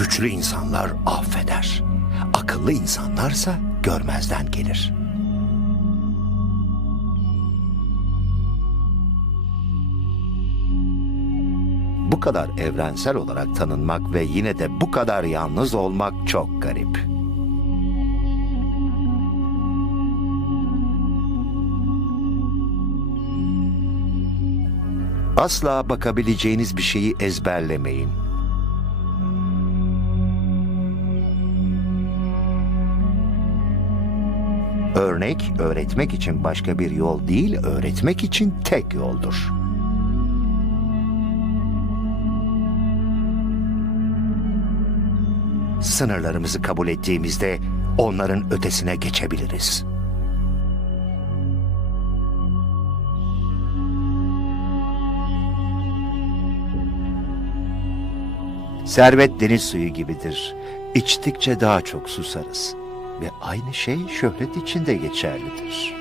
Güçlü insanlar affeder. Akıllı insanlarsa görmezden gelir. Bu kadar evrensel olarak tanınmak ve yine de bu kadar yalnız olmak çok garip. Asla bakabileceğiniz bir şeyi ezberlemeyin. Örnek, öğretmek için başka bir yol değil, öğretmek için tek yoldur. Sınırlarımızı kabul ettiğimizde onların ötesine geçebiliriz. Servet deniz suyu gibidir. İçtikçe daha çok susarız. Ve aynı şey şöhret için de geçerlidir.